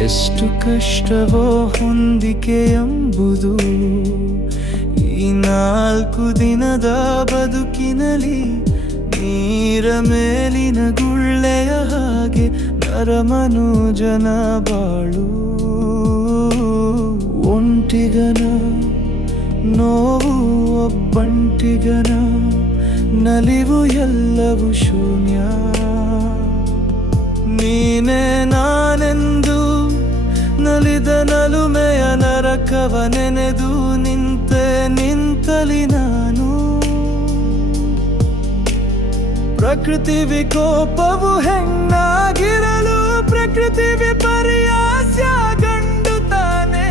ಎಷ್ಟು ಕಷ್ಟವೋ ಹೊಂದಿಕೆ ಎಂಬುದು ಈ 4 ದಿನದ ಬದುಕಿನಲ್ಲಿ. ನೀರ ಮೇಲಿನ ಗುಳ್ಳೆಯ ಹಾಗೆ ನರಮನುಜನ ಬಾಳು. ಒಂಟಿಗನ ನೋವು ಒಬ್ಬಂಟಿಗನ ನಲಿವು ಎಲ್ಲವೂ ಶೂನ್ಯ. ನೀನೇ ನಾನೆಂದು ನಲಿದ ನಲುಮೆಯ ನರಕವ ನೆನೆದು ನಿಂತಲಿ ನಾನು. ಪ್ರಕೃತಿ ವಿಕೋಪವು ಹೆಣ್ಣಾಗಿರಲು ಪ್ರಕೃತಿ ವಿಪರ್ಯಾಸ ಗಂಡು ತಾನೆ.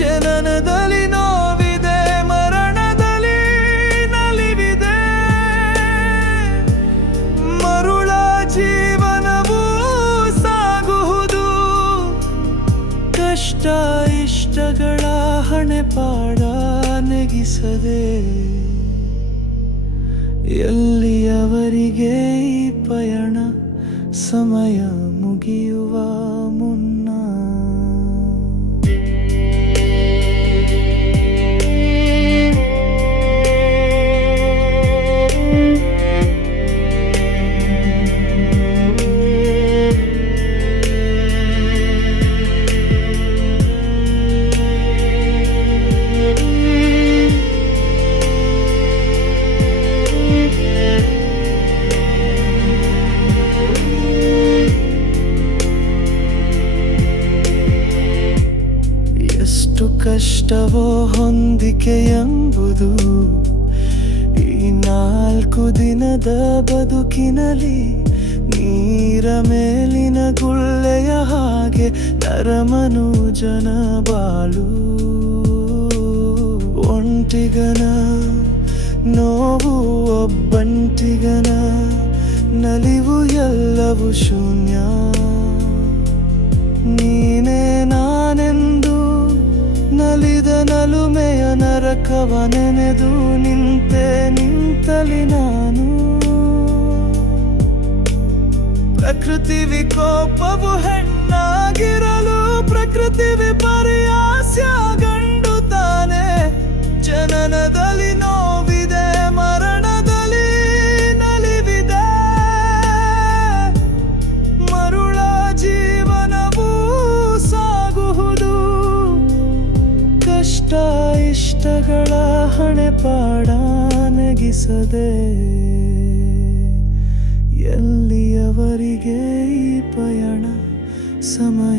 ಜನನದಲ್ಲಿ ನೋವಿದೆ, ಮರಣದಲ್ಲಿ ನಲಿವಿದೆ. ಮರುಳ ಜೀವನವೂ ಸಾಗುವುದು. ಕಷ್ಟ ಇಷ್ಟಗಳ ಹಣೆಪಾಡ ನೆಗಿಸದೆ ಎಲ್ಲಿಯವರೆಗೆ ಈ ಪಯಣ ಸಮಯ ಮುಗಿಯುವ ಮುನ್ನ. ಕಷ್ಟವೋ ಹೊಂದಿಕೆ ಎಂಬುದು ಈ 4 ದಿನದ ಬದುಕಿನಲ್ಲಿ. ನೀರ ಮೇಲಿನ ಗುಳ್ಳೆಯ ಹಾಗೆ ನರಮನುಜನ ಬಾಳು. ಒಂಟಿಗನ ನೋವು ಒಬ್ಬಂಟಿಗನ ನಲಿವು ಎಲ್ಲವೂ ಶೂನ್ಯ. ನೀನೇ ನಾನೆಂದು ನಲಿದ ನಲುಮೆಯ ನರಕವ ನೆನೆದು ನಿಂತಲಿ ನಾನು. ಪ್ರಕೃತಿ ವಿಕೋಪವು ಹೆಣ್ಣಾಗಿರಲು ಪ್ರಕೃತಿ ವಿಪರ್ಯಾಸ ಗಂಡು ತಾನೆ. ಜನನದಲ್ಲಿ ನೋವಿದೆ, ಮರಣದಲ್ಲಿ ನಲಿವಿದೆ. ಮರುಳ ಜೀವನವೂ ಸಾಗುವುದು. ಕಷ್ಟ ಇಷ್ಟಗಳ ಹಣೆಪಾಡ ನೆಗಿಸದೆ ಎಲ್ಲಿಯವರೆಗೆ ಈ ಪಯಣ ಸಮಯ